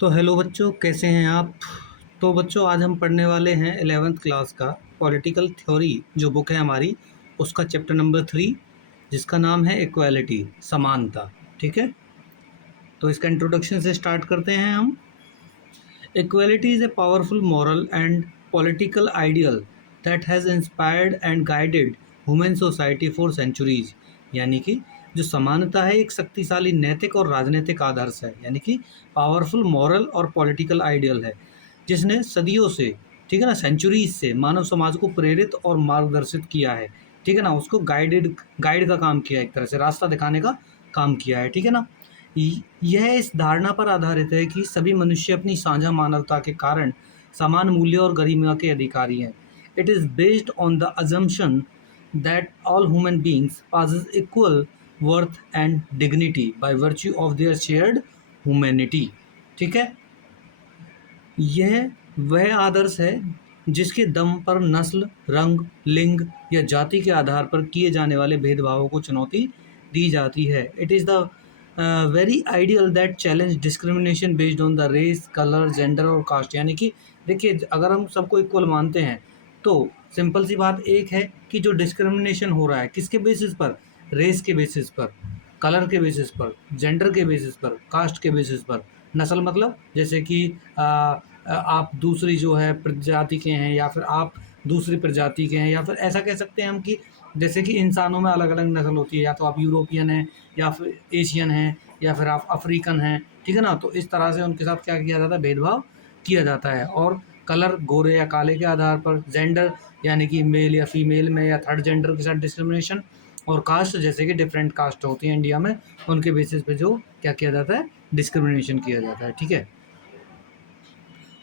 तो हेलो बच्चों, कैसे हैं आप। तो बच्चों, आज हम पढ़ने वाले हैं 11th क्लास का पॉलिटिकल थ्योरी जो बुक है हमारी, उसका चैप्टर नंबर 3, जिसका नाम है इक्वालिटी, समानता। ठीक है, तो इसका इंट्रोडक्शन से स्टार्ट करते हैं हम। Equality is a powerful moral and political ideal that has inspired and guided human society for centuries. यानी कि जो समानता है एक शक्तिशाली नैतिक और राजनीतिक आदर्श है, यानी कि पावरफुल मॉरल और पॉलिटिकल आइडियल है जिसने सदियों से, ठीक है ना, सेंचुरीज से मानव समाज को प्रेरित और मार्गदर्शित किया है। ठीक है ना, उसको गाइड का काम किया है, एक तरह से रास्ता दिखाने का काम किया है। ठीक है ना, यह इस धारणा पर आधारित है कि सभी मनुष्य अपनी साझा मानवता के कारण समान मूल्य और गरिमा के अधिकारी हैं। It is based on the assumption that all human beings possess equal worth and dignity by virtue of their shared humanity. ठीक है, यह वह आदर्श है जिसके दम पर नस्ल, रंग, लिंग या जाति के आधार पर किए जाने वाले भेदभावों को चुनौती दी जाती है। It is the very ideal that challenge discrimination based on the race, colour, gender और कास्ट। यानी कि देखिए, अगर हम सबको इक्वल मानते हैं तो सिंपल सी बात एक है कि जो डिस्क्रिमिनेशन हो रहा है किसके बेसिस पर, रेस के बेसिस पर, कलर के बेसिस पर, जेंडर के बेसिस पर, कास्ट के बेसिस पर। नस्ल मतलब जैसे कि आप दूसरी जो है प्रजाति के हैं, या फिर आप दूसरी प्रजाति के हैं, या फिर ऐसा कह सकते हैं हम कि जैसे कि इंसानों में अलग अलग नस्ल होती है, या तो आप यूरोपियन हैं, या फिर एशियन हैं, या फिर आप अफ्रीकन हैं। ठीक है ना, तो इस तरह से उनके साथ क्या किया जाता है, भेदभाव किया जाता है। और कलर, गोरे या काले के आधार पर, जेंडर यानी कि मेल या फीमेल में, या थर्ड जेंडर के साथ डिस्क्रिमिनेशन, और कास्ट जैसे कि डिफरेंट कास्ट होती है इंडिया में, उनके बेसिस पे जो क्या किया जाता है, डिस्क्रिमिनेशन किया जाता है। ठीक है,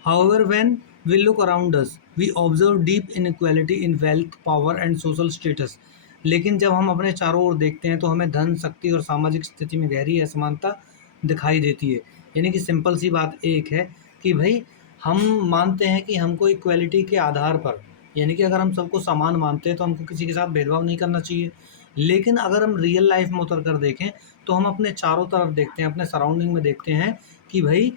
however, when we look around us, we observe deep inequality in wealth, power and social status। लेकिन जब हम अपने चारों ओर देखते हैं तो हमें धन, शक्ति और सामाजिक स्थिति में गहरी असमानता दिखाई देती है। यानी कि सिंपल सी बात एक है कि भाई, हम मानते हैं कि हमको इक्वालिटी के आधार पर, यानी कि अगर हम सबको समान मानते हैं तो हमको किसी के साथ भेदभाव नहीं करना चाहिए। लेकिन अगर हम रियल लाइफ में उतर कर देखें तो हम अपने चारों तरफ देखते हैं, अपने सराउंडिंग में देखते हैं कि भाई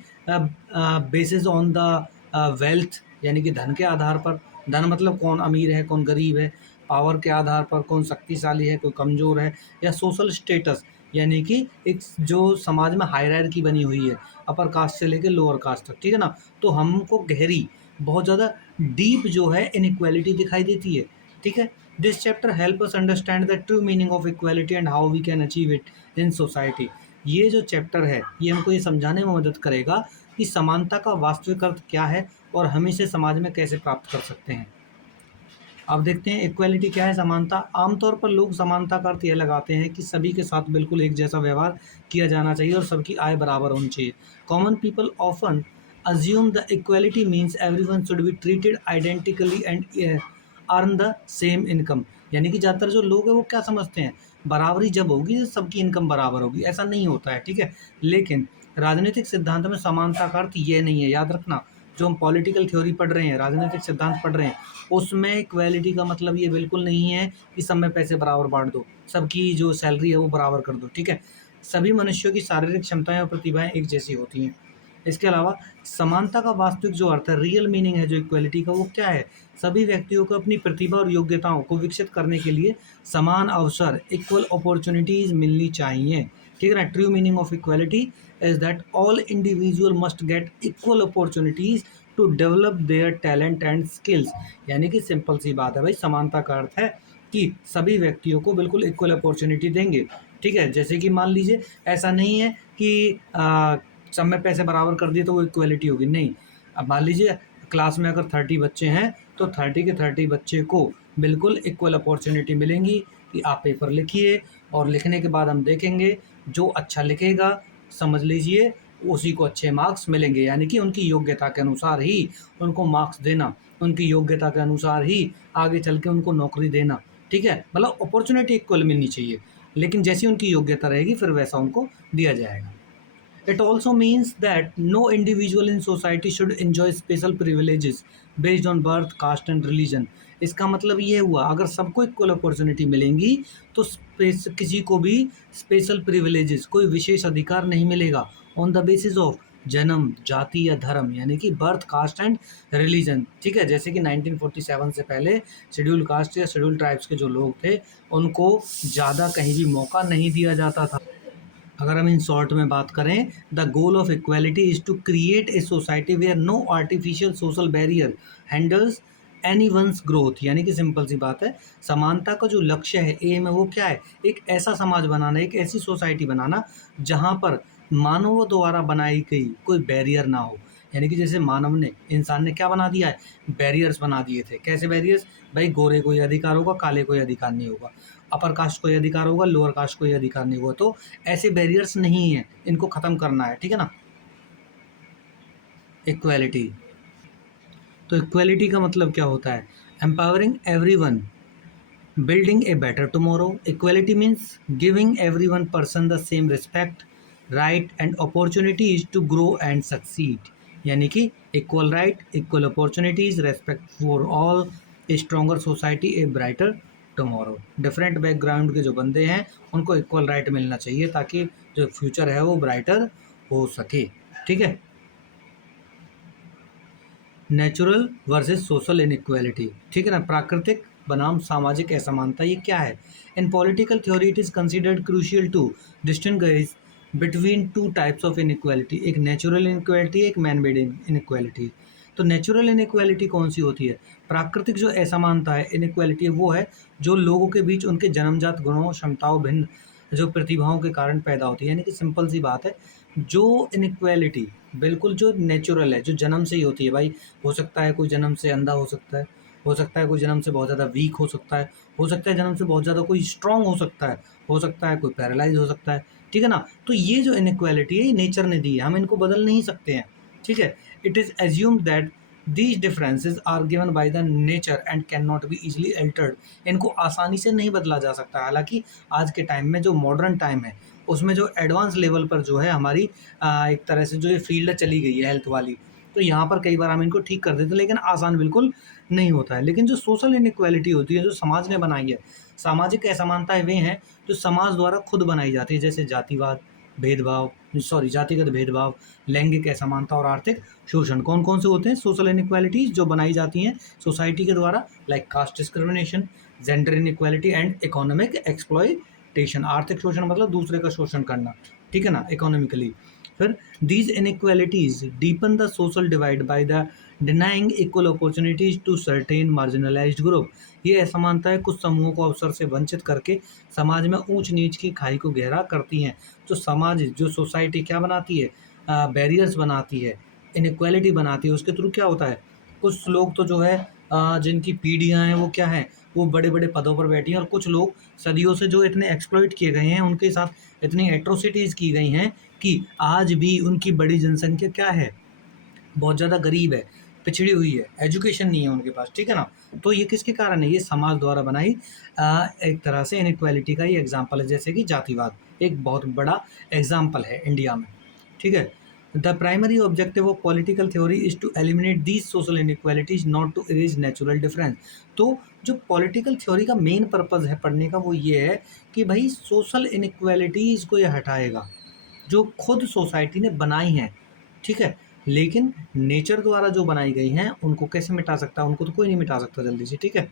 बेसिस ऑन द वेल्थ, यानी कि धन के आधार पर, धन मतलब कौन अमीर है कौन गरीब है, पावर के आधार पर कौन शक्तिशाली है कोई कमज़ोर है, या सोशल स्टेटस यानी कि एक जो समाज में हायरार्की बनी हुई है अपर कास्ट से लेकर लोअर कास्ट तक। ठीक है ना, तो हमको गहरी, बहुत ज़्यादा डीप जो है इनइक्वालिटी दिखाई देती है। ठीक है, this chapter help us understand the true meaning of equality and how we can achieve it in society. ये जो चैप्टर है ये हमको ये समझाने में मदद करेगा कि समानता का वास्तविक अर्थ क्या है और हम इसे समाज में कैसे प्राप्त कर सकते हैं। अब देखते हैं इक्वालिटी क्या है, समानता। आमतौर पर लोग समानता का अर्थ यह लगाते हैं कि सभी के साथ बिल्कुल एक जैसा व्यवहार किया जाना चाहिए और सबकी आय बराबर होनी चाहिए। Common people often assume the equality means everyone should be treated identically and earn the same income। यानी कि ज़्यादातर जो लोग हैं वो क्या समझते हैं, बराबरी जब होगी तो सबकी इनकम बराबर होगी। ऐसा नहीं होता है। ठीक है, लेकिन राजनीतिक सिद्धांत में समानता का अर्थ ये नहीं है, याद रखना। जो हम पॉलिटिकल थ्योरी पढ़ रहे हैं, राजनीतिक सिद्धांत पढ़ रहे हैं, उसमें इक्वालिटी का मतलब ये बिल्कुल नहीं है कि सब में पैसे बराबर बांट दो, सबकी जो सैलरी है वो बराबर कर दो। ठीक है, सभी मनुष्यों की शारीरिक क्षमताएं और प्रतिभाएं एक जैसी होती हैं। इसके अलावा समानता का वास्तविक जो अर्थ है, रियल मीनिंग है जो इक्वालिटी का, वो क्या है, सभी व्यक्तियों को अपनी प्रतिभा और योग्यताओं को विकसित करने के लिए समान अवसर, इक्वल अपॉर्चुनिटीज मिलनी चाहिए। ठीक है ना, true meaning of equality is that all individual must get equal opportunities to develop their talent and skills. यानी कि सिंपल सी बात है भाई, समानता का अर्थ है कि सभी व्यक्तियों को बिल्कुल इक्वल अपॉर्चुनिटी देंगे। ठीक है, जैसे कि मान लीजिए, ऐसा नहीं है कि सब में पैसे बराबर कर दिए तो वो इक्वलिटी होगी, नहीं। अब मान लीजिए क्लास में अगर 30 बच्चे हैं तो 30 के 30 बच्चे को बिल्कुल इक्वल अपॉर्चुनिटी मिलेंगी कि आप पेपर लिखिए, और लिखने के बाद हम देखेंगे जो अच्छा लिखेगा, समझ लीजिए उसी को अच्छे मार्क्स मिलेंगे। यानी कि उनकी योग्यता के अनुसार ही उनको मार्क्स देना, उनकी योग्यता के अनुसार ही आगे चल के उनको नौकरी देना। ठीक है, मतलब अपॉर्चुनिटी इक्वल मिलनी चाहिए, लेकिन जैसी उनकी योग्यता रहेगी फिर वैसा उनको दिया जाएगा। It also means that no individual in society should enjoy special privileges based on birth, caste and religion। इसका मतलब ये हुआ, अगर सबको इक्वल अपॉर्चुनिटी मिलेंगी तो किसी को भी स्पेशल प्रिविलेजेस, कोई विशेष अधिकार नहीं मिलेगा ऑन द बेसिस ऑफ जन्म, जाति या धर्म, यानी कि बर्थ, कास्ट एंड रिलीजन, ठीक है। जैसे कि 1947 से पहले शेड्यूल कास्ट या शेड्यूल ट्राइब्स के जो लोग थे, उनको ज़्यादा कहीं भी मौका नहीं दिया जाता था। अगर हम इन शॉर्ट में बात करें, the goal of equality is to create a society where no artificial social barrier handles any one's growth, यानी कि सिंपल सी बात है, समानता का जो लक्ष्य है, एम है, वो क्या है? एक ऐसा समाज बनाना, एक ऐसी सोसाइटी बनाना जहाँ पर मानवों द्वारा बनाई गई कोई बैरियर ना हो। यानी कि जैसे मानव ने, इंसान ने क्या बना दिया है? बैरियर्स बना दिए थे। कैसे बैरियर्स? भाई गोरे को ये अधिकार होगा, काले को ये अधिकार नहीं होगा, अपर कास्ट को ये अधिकार होगा, लोअर कास्ट को ये अधिकार नहीं होगा। तो ऐसे बैरियर्स नहीं हैं, इनको ख़त्म करना है, ठीक है ना। इक्वालिटी, तो इक्वालिटी का मतलब क्या होता है? Empowering everyone, building a better tomorrow. Equality means giving everyone person the same respect, right and opportunities to grow and succeed. यानी कि equal right, equal opportunities, respect for all, a stronger society, a brighter tomorrow. Different background के जो बंदे हैं उनको equal right मिलना चाहिए ताकि जो फ्यूचर है वो ब्राइटर हो सके, ठीक है। नेचुरल वर्सेस सोशल इनइक्वालिटी, ठीक है ना। प्राकृतिक बनाम सामाजिक असमानता, ये क्या है? In political theory it is considered crucial to distinguish between two types of inequality, एक नेचुरल इनइक्वालिटी, एक मैन मेड इनइक्वालिटी। तो नेचुरल इनइक्वालिटी कौन सी होती है? प्राकृतिक जो असमानता है, इनइक्वालिटी, वो है जो लोगों के बीच उनके जन्मजात गुणों, क्षमताओं, भिन्न जो प्रतिभाओं के कारण पैदा होती है। यानी कि सिंपल सी बात है, जो इनइक्वालिटी बिल्कुल जो नेचुरल है, जो जन्म से ही होती है भाई। हो सकता है कोई जन्म से अंधा हो सकता है, हो सकता है कोई जन्म से बहुत ज़्यादा वीक हो सकता है, हो सकता है जन्म से बहुत ज़्यादा कोई स्ट्रांग हो सकता है कोई पैरालाइज हो सकता है, ठीक है ना। तो ये जो इनइक्वालिटी है, ये नेचर ने दी है, हम इनको बदल नहीं सकते हैं, ठीक है। It is assumed that these differences are given by the nature and can not be easily altered. इनको आसानी से नहीं बदला जा सकता। हालांकि आज के टाइम में जो मॉडर्न टाइम है, उसमें जो एडवांस लेवल पर जो है हमारी एक तरह से जो ये फील्ड चली गई है हेल्थ वाली, तो यहाँ पर कई बार हम इनको ठीक कर देते हैं, लेकिन आसान बिल्कुल नहीं होता है। लेकिन जो सोशल इनइक्वालिटी होती है, जो समाज ने बनाई है, सामाजिक असमानताएं वे हैं जो समाज द्वारा खुद बनाई जाती है, जैसे जातिवाद, भेदभाव, जातिगत भेदभाव, लैंगिक असमानता और आर्थिक शोषण। कौन कौन से होते हैं सोशल इनइक्वालिटीज जो बनाई जाती हैं सोसाइटी के द्वारा? Like caste discrimination, gender inequality and economic exploitation. आर्थिक शोषण मतलब दूसरे का शोषण करना, ठीक है ना, इकोनॉमिकली। फिर these inequalities deepen the social divide by the denying equal opportunities to certain marginalized group। ये असमानताएं कुछ समूहों को अवसर से वंचित करके समाज में ऊंच नीच की खाई को गहरा करती हैं। जो समाज, जो सोसाइटी क्या बनाती है? बैरियर्स बनाती है, इनइक्वालिटी बनाती है। उसके थ्रू क्या होता है? कुछ लोग तो जो है जिनकी पीढ़ियां हैं वो क्या है, वो बड़े बड़े पदों पर बैठी हैं, और कुछ लोग सदियों से जो इतने एक्सप्लॉइट किए गए हैं, उनके साथ इतनी एट्रोसिटीज़ की गई हैं कि आज भी उनकी बड़ी जनसंख्या क्या है? बहुत ज़्यादा गरीब है, पिछड़ी हुई है, एजुकेशन नहीं है उनके पास, ठीक है ना। तो ये किसके कारण है? ये समाज द्वारा बनाई एक तरह से इनइक्वालिटी का ही एग्जाम्पल है। जैसे कि जातिवाद एक बहुत बड़ा एग्जाम्पल है इंडिया में, ठीक है। The primary objective of political theory is to eliminate these social inequalities, not to erase natural difference. तो जो पॉलिटिकल थ्योरी का मेन पर्पज़ है पढ़ने का, वो ये है कि भाई सोशल इनइक्वालिटीज़ को ये हटाएगा जो खुद सोसाइटी ने बनाई हैं, ठीक है। लेकिन नेचर द्वारा जो बनाई गई हैं उनको कैसे मिटा सकता है? उनको तो कोई नहीं मिटा सकता जल्दी से, ठीक है।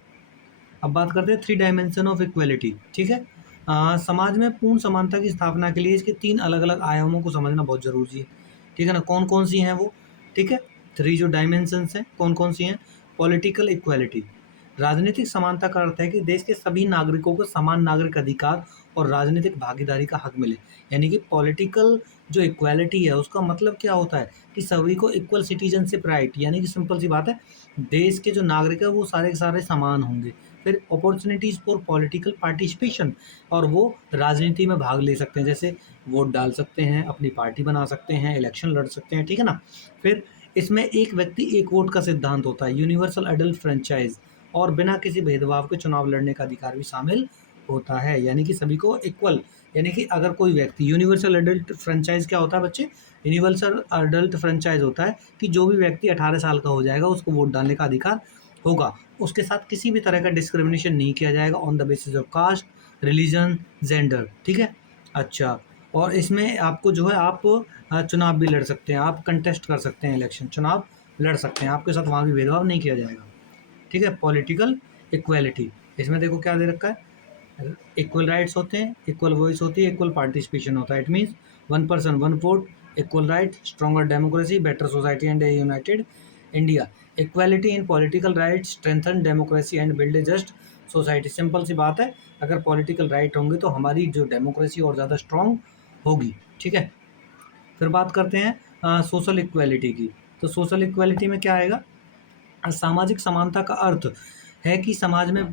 अब बात करते हैं थ्री डायमेंशन ऑफ इक्वलिटी, ठीक है। समाज में पूर्ण समानता की स्थापना के लिए इसके तीन अलग अलग आयामों को समझना बहुत जरूरी है, ठीक है ना। कौन कौन सी हैं वो? ठीक है, थ्री जो डायमेंशंस हैं कौन कौन सी हैं? पॉलिटिकल इक्वालिटी, राजनीतिक समानता का अर्थ है कि देश के सभी नागरिकों को समान नागरिक अधिकार और राजनीतिक भागीदारी का हक मिले। यानी कि पॉलिटिकल जो इक्वालिटी है उसका मतलब क्या होता है कि सभी को इक्वल सिटीजनशिप राइट, यानी कि सिंपल सी बात है, देश के जो नागरिक है वो सारे के सारे समान होंगे। फिर अपॉर्चुनिटीज़ फॉर पॉलिटिकल पार्टिसिपेशन, और वो राजनीति में भाग ले सकते हैं, जैसे वोट डाल सकते हैं, अपनी पार्टी बना सकते हैं, इलेक्शन लड़ सकते हैं, ठीक है ना। फिर इसमें एक व्यक्ति एक वोट का सिद्धांत होता है, यूनिवर्सल अडल्ट फ्रेंचाइज, और बिना किसी भेदभाव के चुनाव लड़ने का अधिकार भी शामिल होता है। यानी कि सभी को इक्वल, यानी कि अगर कोई व्यक्ति, यूनिवर्सल अडल्ट फ्रेंचाइज क्या होता है बच्चे? यूनिवर्सल अडल्ट फ्रेंचाइज होता है कि जो भी व्यक्ति 18 साल का हो जाएगा उसको वोट डालने का अधिकार होगा। उसके साथ किसी भी तरह का डिस्क्रिमिनेशन नहीं किया जाएगा on the basis of caste, religion, gender, ठीक है। अच्छा, और इसमें आपको जो है आप चुनाव भी लड़ सकते हैं, आप कंटेस्ट कर सकते हैं, इलेक्शन चुनाव लड़ सकते हैं, आपके साथ वहाँ भी भेदभाव नहीं किया जाएगा। ठीक है, पॉलिटिकल इक्वालिटी, इसमें देखो क्या दे रखा है, इक्वल राइट्स होते हैं, इक्वल वॉइस होती है, इक्वल पार्टिसिपेशन होता है। It means one person one vote, equal right, stronger democracy, better society and a united India. Equality in political right strengthen democracy and build a just society. Simple सी बात है, अगर political right होंगे तो हमारी जो डेमोक्रेसी और ज़्यादा स्ट्रॉन्ग होगी। ठीक है, फिर बात करते हैं सोशल इक्वालिटी की। तो सोशल इक्वालिटी में क्या आएगा, सामाजिक समानता का अर्थ है कि समाज में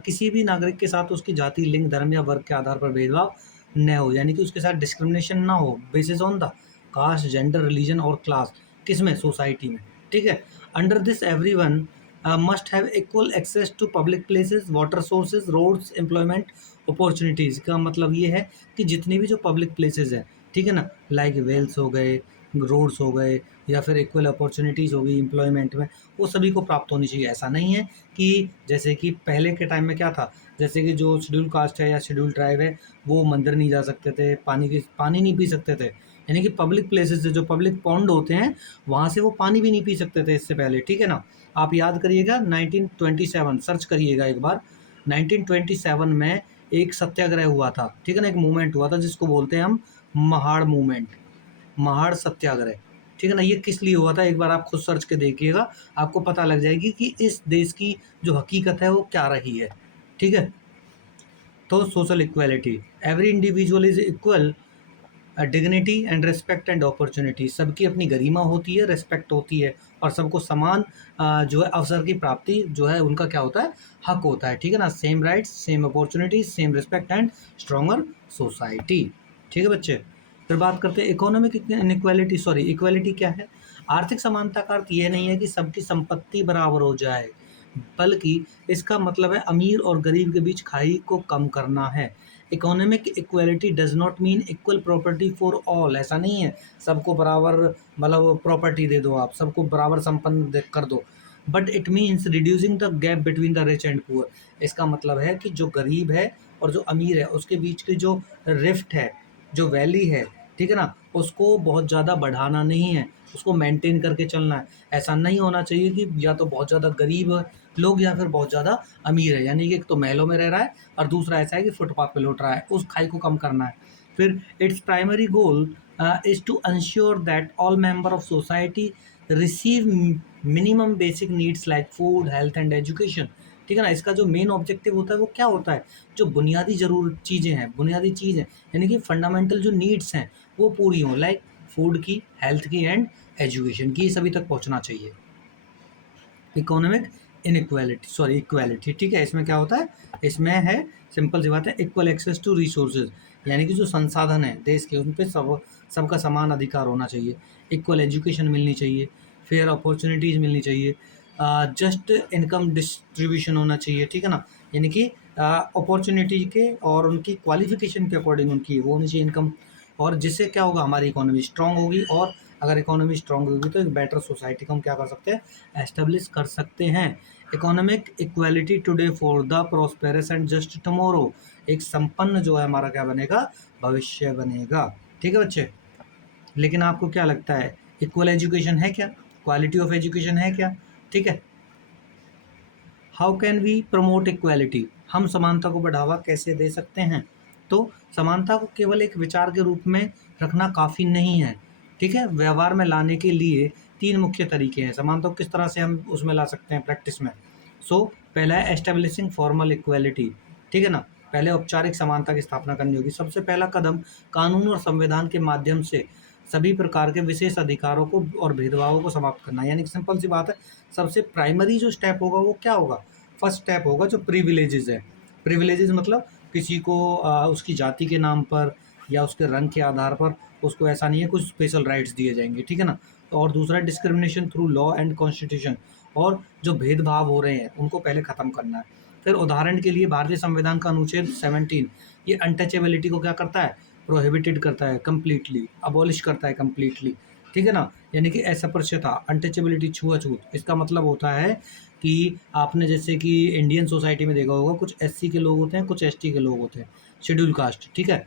किसी भी नागरिक के साथ उसकी जाति, लिंग, धर्म या वर्ग के आधार पर भेदभाव न हो, यानी कि उसके साथ डिस्क्रिमिनेशन ना हो basis on the caste, gender, religion और क्लास। किसमें, सोसाइटी में। ठीक है, under this everyone must have equal access to public places, water sources, roads, employment opportunities. का मतलब ये है कि जितनी भी जो पब्लिक प्लेसेस हैं, ठीक है ना, लाइक वेल्स हो गए, रोड्स हो गए, या फिर इक्वल अपॉर्चुनिटीज़ हो गई एम्प्लॉयमेंट में, वो सभी को प्राप्त होनी चाहिए। ऐसा नहीं है कि जैसे कि पहले के टाइम में क्या था, जैसे कि जो शेड्यूल कास्ट है या शेड्यूल ट्राइब है वो मंदिर नहीं जा सकते थे, पानी नहीं पी सकते थे, यानी कि पब्लिक प्लेसेस से जो पब्लिक पॉन्ड होते हैं वहाँ से वो पानी भी नहीं पी सकते थे इससे पहले। ठीक है ना, आप याद करिएगा 1927, सर्च करिएगा एक बार, 1927 में एक सत्याग्रह हुआ था। ठीक है ना, एक मूवमेंट हुआ था जिसको बोलते हैं हम महाड़ मूवमेंट, महाड़ सत्याग्रह। ठीक है ना, ये किस लिए हुआ था, एक बार आप खुद सर्च के देखिएगा, आपको पता लग जाएगी कि इस देश की जो हकीकत है वो क्या रही है। ठीक है, तो social equality, every individual is equal dignity and respect and opportunity. सबकी अपनी गरिमा होती है, रिस्पेक्ट होती है, और सबको समान जो है अवसर की प्राप्ति जो है उनका क्या होता है, हक होता है। ठीक है ना, same rights, same opportunities, same respect and stronger society. ठीक है बच्चे, फिर बात करते हैं इकोनॉमिक इनइक्वालिटी। सॉरी, इक्वालिटी क्या है, आर्थिक समानता का अर्थ यह नहीं है कि सबकी संपत्ति बराबर हो जाए, बल्कि इसका मतलब है अमीर और गरीब के बीच खाई को कम करना है। Economic equality does not mean equal property for all. ऐसा नहीं है सबको बराबर मतलब प्रॉपर्टी दे दो, आप सबको बराबर संपन्न कर दो, but it means reducing the gap between the rich and poor. इसका मतलब है कि जो गरीब है और जो अमीर है उसके बीच की जो रिफ्ट है, जो वैली है, ठीक है ना, उसको बहुत ज़्यादा बढ़ाना नहीं है, उसको मेंटेन करके चलना है। ऐसा नहीं होना चाहिए कि या तो बहुत ज़्यादा गरीब लोग या फिर बहुत ज़्यादा अमीर है, यानी कि एक तो महलों में रह रहा है और दूसरा ऐसा है कि फुटपाथ पे लौट रहा है, उस खाई को कम करना है। फिर its primary goal is to ensure that all member of society receive minimum basic needs like food, health and education. ठीक है ना, इसका जो मेन ऑब्जेक्टिव होता है वो क्या होता है, जो बुनियादी ज़रूर चीज़ें हैं, बुनियादी चीज़ है, यानी कि फंडामेंटल जो नीड्स हैं वो पूरी हों, लाइक फूड की, हेल्थ की एंड एजुकेशन की, सभी तक पहुंचना चाहिए। इकोनॉमिक इनइक्वालिटी, सॉरी इक्वालिटी, ठीक है, इसमें क्या होता है, इसमें है सिंपल सी बात है, इक्वल एक्सेस टू रिसोर्सेज, यानी कि जो संसाधन है देश के उन पे सबका समान अधिकार होना चाहिए, इक्वल एजुकेशन मिलनी चाहिए, फेयर अपॉर्चुनिटीज़ मिलनी चाहिए, जस्ट इनकम डिस्ट्रीब्यूशन होना चाहिए। ठीक है ना, यानी कि अपॉर्चुनिटी के और उनकी क्वालिफिकेशन के अकॉर्डिंग उनकी वो होनी चाहिए इनकम, और जिससे क्या होगा, हमारी इकोनॉमी स्ट्रांग होगी, और अगर इकोनॉमी स्ट्रांग होगी तो एक बेटर सोसाइटी को हम क्या कर सकते हैं, एस्टेब्लिश कर सकते हैं। Economic equality today for the prosperous and just tomorrow. एक संपन्न जो है हमारा क्या बनेगा, भविष्य बनेगा। ठीक है बच्चे, लेकिन आपको क्या लगता है, इक्वल एजुकेशन है क्या, क्वालिटी ऑफ एजुकेशन है क्या? ठीक है, how can we promote equality, हम समानता को बढ़ावा कैसे दे सकते हैं? तो समानता को केवल एक विचार के रूप में रखना काफ़ी नहीं है। ठीक है, व्यवहार में लाने के लिए तीन मुख्य तरीके हैं, समानता को किस तरह से हम उसमें ला सकते हैं प्रैक्टिस में। सो पहला है एस्टेब्लिशिंग फॉर्मल इक्वालिटी। ठीक है ना, पहले औपचारिक समानता की स्थापना करनी होगी। सबसे पहला कदम कानून और संविधान के माध्यम से सभी प्रकार के विशेष अधिकारों को और भेदभावों को समाप्त करना, यानी कि सिंपल सी बात है, सबसे प्राइमरी जो स्टेप होगा वो क्या होगा, फर्स्ट स्टेप होगा जो प्रिविलेजेस है। प्रिविलेजेस मतलब किसी को उसकी जाति के नाम पर या उसके रंग के आधार पर उसको ऐसा नहीं है कुछ स्पेशल राइट्स दिए जाएंगे। ठीक है ना, तो और दूसरा discrimination through law and constitution, और जो भेदभाव हो रहे हैं उनको पहले ख़त्म करना है। फिर उदाहरण के लिए भारतीय संविधान का अनुच्छेद 17 ये अनटचेबिलिटी को क्या करता है, प्रोहिबिटेड करता है कम्प्लीटली, अबॉलिश करता है कम्प्लीटली। ठीक है ना, यानी कि असपृश्यता, अनटचेबिलिटी, छुआछूत, इसका मतलब होता है कि आपने जैसे कि इंडियन सोसाइटी में देखा होगा, कुछ एससी के लोग होते हैं, कुछ एसटी के लोग होते हैं, शेड्यूल कास्ट। ठीक है,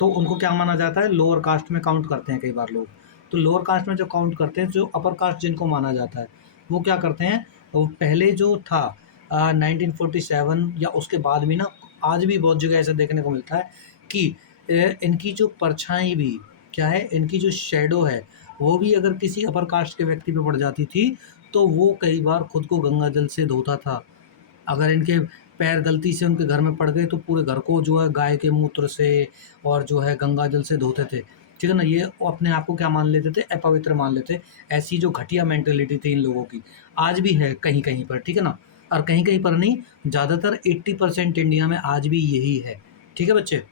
तो उनको क्या माना जाता है, लोअर कास्ट में काउंट करते हैं कई बार लोग। तो लोअर कास्ट में जो काउंट करते हैं, जो अपर कास्ट जिनको माना जाता है, वो क्या करते हैं, वो पहले जो था 1947 या उसके बाद भी ना, आज भी बहुत जगह ऐसा देखने को मिलता है कि इनकी जो परछाई भी क्या है, इनकी जो शैडो है, वो भी अगर किसी अपर कास्ट के व्यक्ति पे पड़ जाती थी, तो वो कई बार खुद को गंगा जल से धोता था। अगर इनके पैर गलती से उनके घर में पड़ गए, तो पूरे घर को जो है गाय के मूत्र से और जो है गंगा जल से धोते थे, ठीक है ना। ये अपने आप को क्या मान लेते थे, अपवित्र मान लेते। ऐसी जो घटिया मेंटेलिटी थी इन लोगों की, आज भी है कहीं कहीं पर, ठीक है ना। और कहीं कहीं पर नहीं, ज़्यादातर 80% इंडिया में आज भी यही है, ठीक है बच्चे।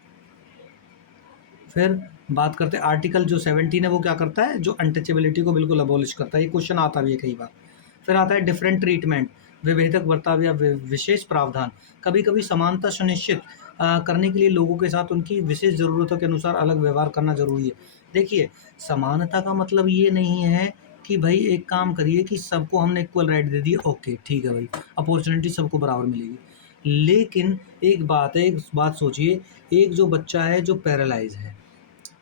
फिर बात करते हैं आर्टिकल जो 17 है, वो क्या करता है, जो अनटचेबिलिटी को बिल्कुल अबॉलिश करता है। ये क्वेश्चन आता भी है कई बार। फिर आता है डिफरेंट ट्रीटमेंट, विभेदक बर्ताव या विशेष प्रावधान। कभी कभी समानता सुनिश्चित करने के लिए लोगों के साथ उनकी विशेष ज़रूरतों के अनुसार अलग व्यवहार करना जरूरी है। देखिए, समानता का मतलब ये नहीं है कि भाई एक काम करिए कि सबको हमने इक्वल राइट दे दिए, ओके ठीक है भाई, अपॉर्चुनिटी सबको बराबर मिलेगी। लेकिन एक बात है, एक बात सोचिए, एक जो बच्चा है जो पैरालाइज है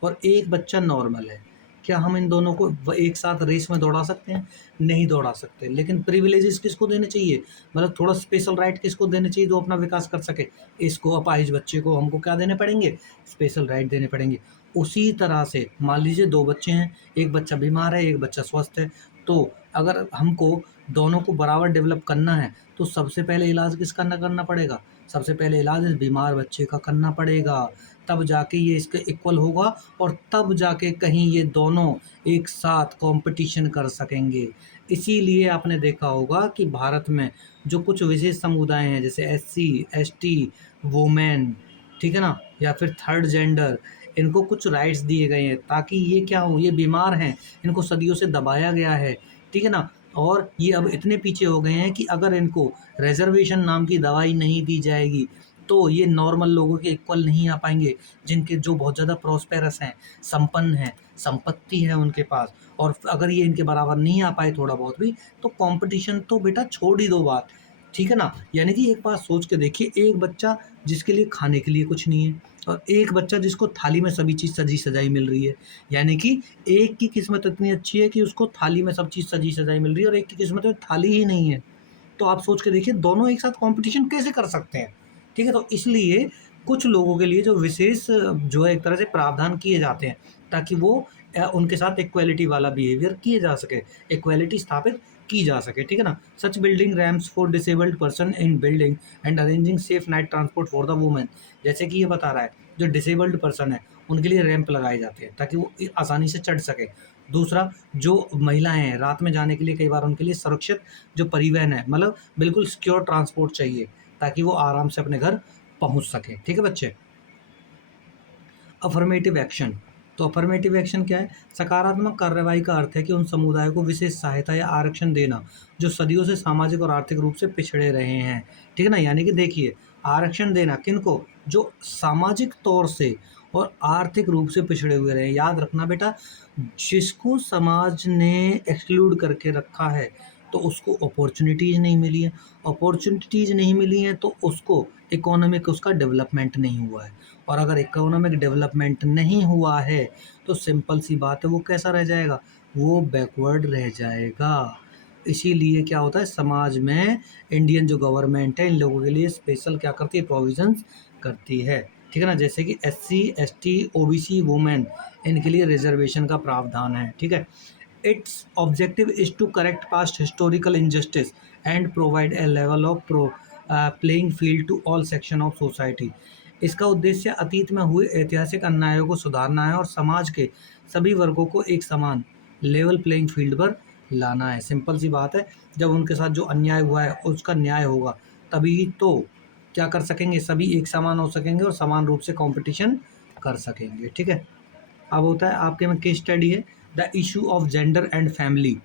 और एक बच्चा नॉर्मल है, क्या हम इन दोनों को एक साथ रेस में दौड़ा सकते हैं? नहीं दौड़ा सकते। लेकिन प्रिविलेजेस किसको देने चाहिए, मतलब थोड़ा स्पेशल राइट किसको देने चाहिए जो अपना विकास कर सके? इसको, अपाहिज बच्चे को हमको क्या देने पड़ेंगे, स्पेशल राइट देने पड़ेंगे। उसी तरह से मान लीजिए दो बच्चे हैं, एक बच्चा बीमार है, एक बच्चा स्वस्थ है, तो अगर हमको दोनों को बराबर डेवलप करना है, तो सबसे पहले इलाज किसका न करना पड़ेगा, सबसे पहले इलाज इस बीमार बच्चे का करना पड़ेगा। तब जाके ये इसके इक्वल होगा, और तब जाके कहीं ये दोनों एक साथ कंपटीशन कर सकेंगे। इसीलिए आपने देखा होगा कि भारत में जो कुछ विशेष समुदाय हैं, जैसे एससी, एसटी, वुमेन, ठीक है ना, या फिर थर्ड जेंडर, इनको कुछ राइट्स दिए गए हैं ताकि ये क्या हो, ये बीमार हैं, इनको सदियों से दबाया गया है, ठीक है ना। और ये अब इतने पीछे हो गए हैं कि अगर इनको रिजर्वेशन नाम की दवाई नहीं दी जाएगी, तो ये नॉर्मल लोगों के इक्वल नहीं आ पाएंगे, जिनके जो बहुत ज़्यादा प्रॉस्पेरस हैं, संपन्न हैं, संपत्ति है उनके पास। और अगर ये इनके बराबर नहीं आ पाए थोड़ा बहुत भी, तो कंपटीशन तो बेटा छोड़ ही दो बात, ठीक है ना। यानी कि एक बात सोच के देखिए, एक बच्चा जिसके लिए खाने के लिए कुछ नहीं है, और एक बच्चा जिसको थाली में सभी चीज़ सजी सजाई मिल रही है। यानी कि एक की किस्मत इतनी अच्छी है कि उसको थाली में सब चीज़ सजी सजाई मिल रही है, और एक की किस्मत में थाली ही नहीं है। तो आप सोच के देखिए, दोनों एक साथ कंपटीशन कैसे कर सकते हैं, ठीक है। तो इसलिए कुछ लोगों के लिए जो विशेष जो है एक तरह से प्रावधान किए जाते हैं, ताकि वो उनके साथ इक्वालिटी वाला बिहेवियर किए जा सके, इक्वालिटी स्थापित की जा सके, ठीक है ना। Such building ramps for disabled person in building and arranging safe night transport for the women. जैसे कि ये बता रहा है, जो डिसेबल्ड पर्सन है उनके लिए रैंप लगाए जाते हैं ताकि वो आसानी से चढ़ सके। दूसरा, जो महिलाएं हैं रात में जाने के लिए, कई बार उनके लिए सुरक्षित जो परिवहन है, मतलब बिल्कुल सिक्योर ट्रांसपोर्ट चाहिए, ताकि वो आराम से अपने घर पहुंच सके, ठीक है बच्चे। अफर्मेटिव एक्शन, तो अफर्मेटिव एक्शन क्या है, सकारात्मक कार्रवाई का अर्थ है कि उन समुदायों को विशेष सहायता या आरक्षण देना जो सदियों से सामाजिक और आर्थिक रूप से पिछड़े रहे हैं, ठीक है ना। यानी कि देखिए, आरक्षण देना किनको, जो सामाजिक तौर से और आर्थिक रूप से पिछड़े हुए रहे। याद रखना बेटा, जिसको समाज ने एक्सक्लूड करके रखा है, तो उसको अपॉर्चुनिटीज़ नहीं मिली है, अपॉर्चुनिटीज़ नहीं मिली हैं, तो उसको इकोनॉमिक उसका डेवलपमेंट नहीं हुआ है। और अगर इकोनॉमिक डेवलपमेंट नहीं हुआ है, तो सिंपल सी बात है, वो कैसा रह जाएगा, वो बैकवर्ड रह जाएगा। इसीलिए क्या होता है, समाज में इंडियन जो गवर्नमेंट है इन लोगों के लिए स्पेशल क्या करती है, प्रोविजंस करती है, ठीक है ना। जैसे कि एससी, एसटी, ओबीसी, वुमेन, इनके लिए रिजर्वेशन का प्रावधान है, ठीक है। Its objective is to correct past historical injustice and provide a level of playing field to all section of society. इसका उद्देश्य अतीत में हुए ऐतिहासिक अन्यायों को सुधारना है और समाज के सभी वर्गों को एक समान लेवल प्लेइंग फील्ड पर लाना है। सिंपल सी बात है, जब उनके साथ जो अन्याय हुआ है उसका न्याय होगा, तभी तो क्या कर सकेंगे, सभी एक समान हो सकेंगे और समान रूप से कंपटीशन कर सकेंगे, ठीक है। अब होता है आपके में केस स्टडी है, the issue of gender and family.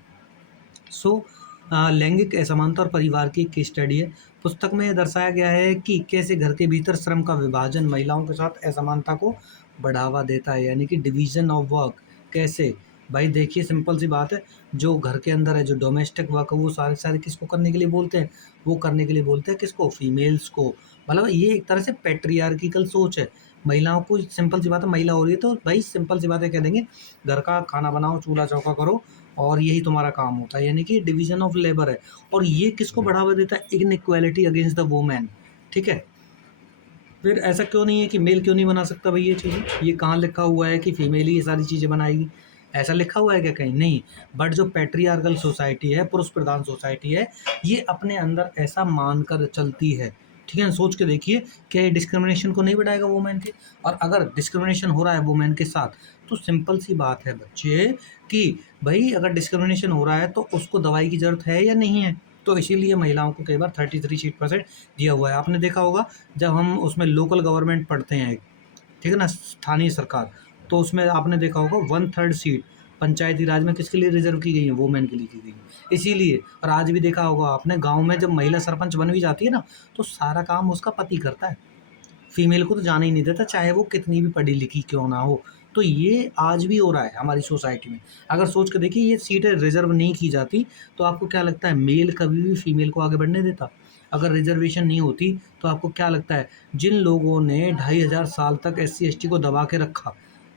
So लैंगिक असमानता और परिवार की केस स्टडी है। पुस्तक में दर्शाया गया है कि कैसे घर के भीतर श्रम का विभाजन महिलाओं के साथ असमानता को बढ़ावा देता है, यानी कि डिवीजन ऑफ वर्क। कैसे, भाई देखिए सिंपल सी बात है, जो घर के अंदर है, जो डोमेस्टिक वर्क है, वो सारे सारे किसको करने के लिए बोलते हैं, वो करने के लिए बोलते हैं किसको, फीमेल्स को। मतलब ये एक तरह से पैट्रियार्किकल सोच है, महिलाओं को सिंपल सी बात है, महिला हो रही है तो भाई सिंपल सी बात है कह देंगे घर का खाना बनाओ, चूल्हा चौका करो और यही तुम्हारा काम होता है, यानी कि डिवीजन ऑफ लेबर है। और ये किसको बढ़ावा देता है? Inequality against the women. ठीक है, फिर ऐसा क्यों नहीं है कि मेल क्यों नहीं बना सकता भाई ये चीज़ें? ये कहाँ लिखा हुआ है कि फीमेल ही ये सारी चीज़ें बनाएगी? ऐसा लिखा हुआ है क्या कहीं? नहीं। बट जो पैट्रियार्कल सोसाइटी है, पुरुष प्रधान सोसाइटी है, ये अपने अंदर ऐसा मानकर चलती है। ठीक है ना? सोच के देखिए, क्या ये डिस्क्रिमिनेशन को नहीं बढ़ाएगा वुमेन के? और अगर डिस्क्रिमिनेशन हो रहा है वुमेन के साथ, तो सिंपल सी बात है बच्चे कि भई अगर डिस्क्रिमिनेशन हो रहा है तो उसको दवाई की ज़रूरत है या नहीं है? तो इसीलिए महिलाओं को कई बार 33% दिया हुआ है। आपने देखा होगा जब हम उसमें लोकल गवर्नमेंट पढ़ते हैं, ठीक है ना, स्थानीय सरकार, तो उसमें आपने देखा होगा 1/3 सीट पंचायती राज में किसके लिए रिजर्व की गई है? वुमेन के लिए की गई है। इसीलिए, और आज भी देखा होगा आपने गाँव में जब महिला सरपंच बन भी जाती है ना, तो सारा काम उसका पति करता है। फीमेल को तो जाने ही नहीं देता, चाहे वो कितनी भी पढ़ी लिखी क्यों ना हो। तो ये आज भी हो रहा है हमारी सोसाइटी में। अगर सोच के देखिए ये सीटें रिज़र्व नहीं की जाती, तो आपको क्या लगता है मेल कभी भी फीमेल को आगे बढ़ने देता? अगर रिज़र्वेशन नहीं होती, तो आपको क्या लगता है जिन लोगों ने 2500 साल तक एससी-एसटी को दबा के रखा,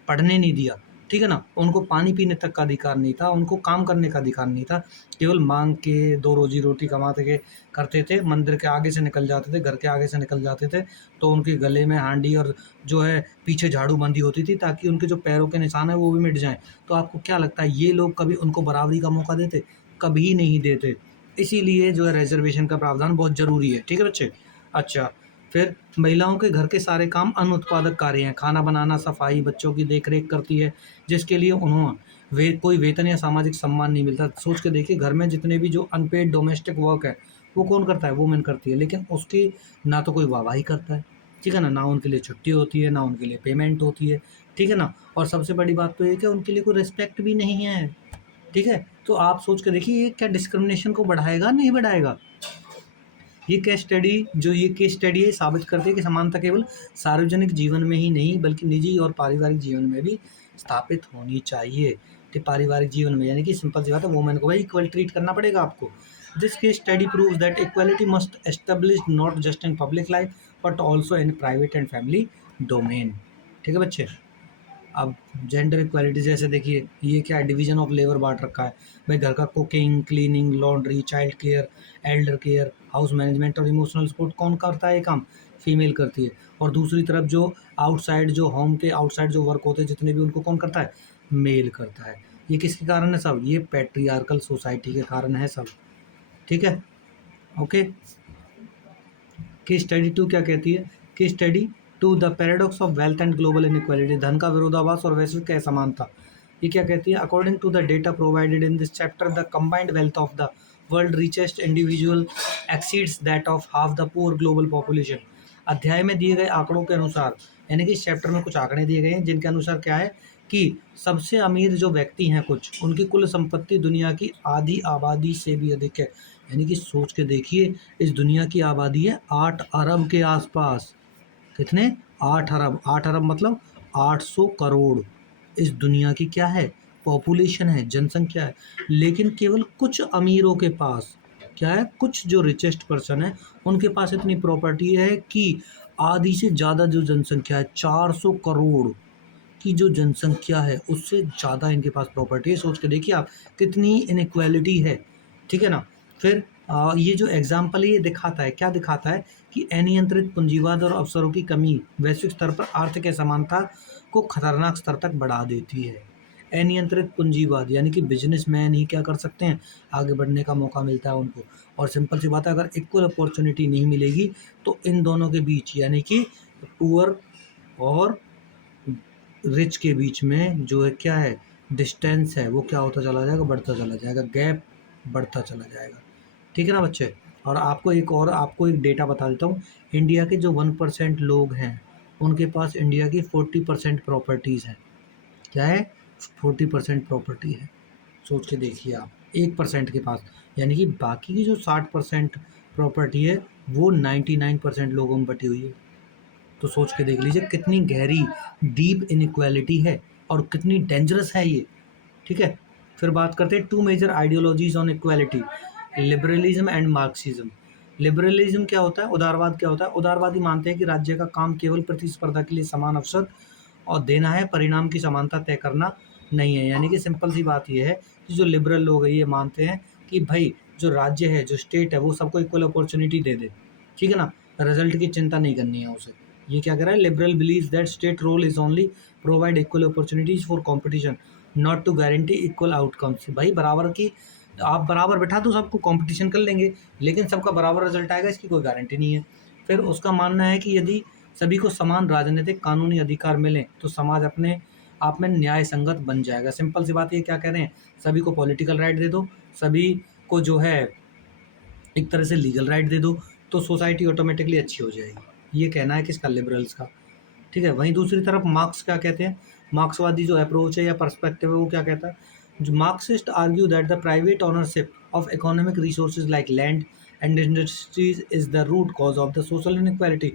पढ़ने नहीं दिया, ठीक है ना? उनको पानी पीने तक का अधिकार नहीं था, उनको काम करने का अधिकार नहीं था, केवल माँग के 2 रोज़ी-रोटी कमाते के करते थे, मंदिर के आगे से निकल जाते थे, घर के आगे से निकल जाते थे, तो उनके गले में हांडी और जो है पीछे झाड़ू बंधी होती थी ताकि उनके जो पैरों के निशान हैं वो भी मिट जाएँ। तो आपको क्या लगता है ये लोग कभी उनको बराबरी का मौका देते? कभी नहीं देते। इसीलिए जो है रिज़र्वेशन का प्रावधान बहुत ज़रूरी है। ठीक है बच्चे? अच्छा, फिर महिलाओं के घर के सारे काम अनुत्पादक कार्य हैं। खाना बनाना, सफाई, बच्चों की देख-रेख करती है, जिसके लिए उन्हों वे कोई वेतन या सामाजिक सम्मान नहीं मिलता। सोच के देखिए घर में जितने भी जो अनपेड डोमेस्टिक वर्क है, वो कौन करता है? वुमेन करती है। लेकिन उसकी ना तो कोई वाहवाही करता है, ठीक है ना? ना उनके लिए छुट्टी होती है, ना उनके लिए पेमेंट होती है, ठीक है ना? और सबसे बड़ी बात तो ये है कि उनके लिए कोई रिस्पेक्ट भी नहीं है, ठीक है? तो आप सोच के देखिए ये क्या डिस्क्रिमिनेशन को बढ़ाएगा, नहीं बढ़ाएगा? ये केस स्टडी ये साबित करती है कि समानता केवल सार्वजनिक जीवन में ही नहीं बल्कि निजी और पारिवारिक जीवन में भी स्थापित होनी चाहिए। तो पारिवारिक जीवन में यानी कि सिंपल सी बात है वुमेन को भाई इक्वल ट्रीट करना पड़ेगा आपको। This case study proves that equality must established not just in public life but also in private and family domain. ठीक है बच्चे? अब जेंडर इक्वालिटी जैसे देखिए ये क्या है, डिवीजन ऑफ लेबर बांट रखा है भाई। घर का cooking, cleaning, laundry, child care, Elder care, house management और इमोशनल सपोर्ट कौन करता है? ये काम फीमेल करती है। और दूसरी तरफ जो आउटसाइड जो होम के आउटसाइड जो वर्क होते हैं जितने भी उनको कौन करता है? मेल करता है। ये किसके कारण है सब? ये पैट्रियार्कल सोसाइटी के कारण है सब। ठीक है? ओके। केस स्टडी 2 क्या कहती है? Case study 2 the paradox of wealth and global inequality, धन का विरोधाभास और वैश्विक असमानता। ये क्या कहती है? According to the data provided in this chapter the combined wealth of the world richest individual exceeds that of half the poor global population. अध्याय में दिए गए आंकड़ों के अनुसार, यानी कि इस चैप्टर में कुछ आंकड़े दिए गए हैं जिनके अनुसार क्या है कि सबसे अमीर जो व्यक्ति हैं कुछ, उनकी कुल संपत्ति दुनिया की आधी आबादी से भी अधिक है। यानी कि सोच के देखिए इस दुनिया की आबादी है 8 अरब के आसपास। कितने? 8 अरब। 8 अरब मतलब 800 करोड़ इस दुनिया की क्या है? पॉपुलेशन है, जनसंख्या है। लेकिन केवल कुछ अमीरों के पास क्या है? कुछ जो रिचेस्ट पर्सन है उनके पास इतनी प्रॉपर्टी है कि आधी से ज़्यादा जो जनसंख्या है 400 करोड़ की जो जनसंख्या है उससे ज़्यादा इनके पास प्रॉपर्टी है। सोच के देखिए आप कितनी इनइक्वालिटी है। ठीक है ना? फिर ये जो एग्जाम्पल है ये दिखाता है, क्या दिखाता है कि अनियंत्रित पूंजीवाद और अवसरों की कमी वैश्विक स्तर पर आर्थिक असमानता को खतरनाक स्तर तक बढ़ा देती है। अनियंत्रित पूंजीवाद यानी कि बिजनेसमैन ही क्या कर सकते हैं? आगे बढ़ने का मौका मिलता है उनको। और सिंपल सी बात है अगर इक्वल अपॉर्चुनिटी नहीं मिलेगी तो इन दोनों के बीच यानी कि पुअर और रिच के बीच में जो है क्या है? डिस्टेंस है वो क्या होता चला जाएगा? बढ़ता चला जाएगा, गैप बढ़ता चला जाएगा। ठीक है ना बच्चे? और आपको एक डेटा बता देता हूँ। इंडिया के जो 1% लोग हैं उनके पास इंडिया की 40% प्रॉपर्टीज़ हैं। क्या है? 40% प्रॉपर्टी है। सोच के देखिए आप 1% के पास, यानी कि बाकी की जो 60% प्रॉपर्टी है वो 99% लोगों में बटी हुई है। तो सोच के देख लीजिए कितनी गहरी डीप इनइक्वालिटी है और कितनी डेंजरस है ये। ठीक है? फिर बात करते हैं 2 major ideologies on equality, liberalism and Marxism. Liberalism क्या होता है, उदारवाद क्या होता है? उदारवादी मानते हैं कि राज्य का काम केवल प्रतिस्पर्धा के लिए समान अवसर और देना है, परिणाम की समानता तय करना नहीं है। यानी कि सिंपल सी बात ये है कि जो लिबरल लोग हैं ये मानते हैं कि भाई जो राज्य है, जो स्टेट है, वो सबको इक्वल अपॉर्चुनिटी दे दे, ठीक है ना? रिजल्ट की चिंता नहीं करनी है उसे। ये क्या कह रहा है? Liberal believes that state role is only provide equal opportunities for competition, not to guarantee equal outcomes. भाई बराबर की, आप बराबर बैठा दो सबको, कंपटीशन कर लेंगे, लेकिन सबका बराबर रिजल्ट आएगा इसकी कोई गारंटी नहीं है। फिर उसका मानना है कि यदि सभी को समान राजनीतिक कानूनी अधिकार मिले तो समाज अपने आप में न्याय संगत बन जाएगा। सिंपल सी बात, ये क्या कह रहे हैं? सभी को पॉलिटिकल राइट दे दो, सभी को जो है एक तरह से लीगल राइट दे दो, तो सोसाइटी ऑटोमेटिकली अच्छी हो जाएगी। ये कहना है किसका? लिबरल्स का। ठीक है। वहीं दूसरी तरफ मार्क्स क्या कहते हैं? मार्क्सवादी जो अप्रोच है या पर्सपेक्टिव है वो क्या कहता है? जो Marxist argue that the private ownership of economic resources like land and industries is the root cause of the social inequality.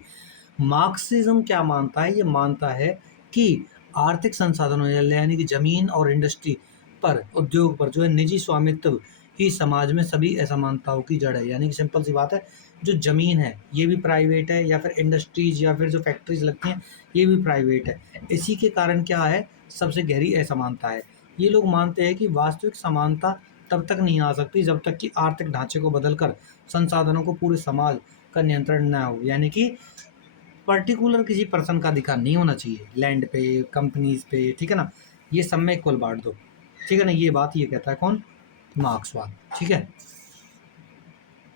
Marxism क्या मानता है? ये मानता है कि आर्थिक संसाधनों यानी कि जमीन और इंडस्ट्री पर, उद्योग पर जो है निजी स्वामित्व ही समाज में सभी असमानताओं की जड़ है। यानी कि सिंपल सी बात है, जो ज़मीन है ये भी प्राइवेट है, या फिर इंडस्ट्रीज या फिर जो फैक्ट्रीज लगती हैं ये भी प्राइवेट है। इसी के कारण क्या है? सबसे गहरी असमानता है। ये लोग मानते हैं कि वास्तविक समानता तब तक नहीं आ सकती जब तक कि आर्थिक ढांचे को बदलकर संसाधनों को पूरे समाज का नियंत्रण न हो। यानी कि पर्टिकुलर किसी पर्सन का अधिकार नहीं होना चाहिए लैंड पे, कंपनीज पे, ठीक है ना? ये सब में इक्वल बांट दो, ठीक है ना? ये बात ये कहता है कौन? मार्क्सवाद। ठीक है।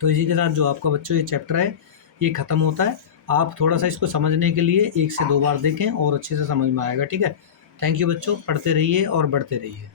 तो इसी के साथ जो आपका बच्चों ये चैप्टर है ये ख़त्म होता है। आप थोड़ा सा इसको समझने के लिए 1 से 2 बार देखें और अच्छे से समझ में आएगा। ठीक है। थैंक यू बच्चों, पढ़ते रहिए और बढ़ते रहिए।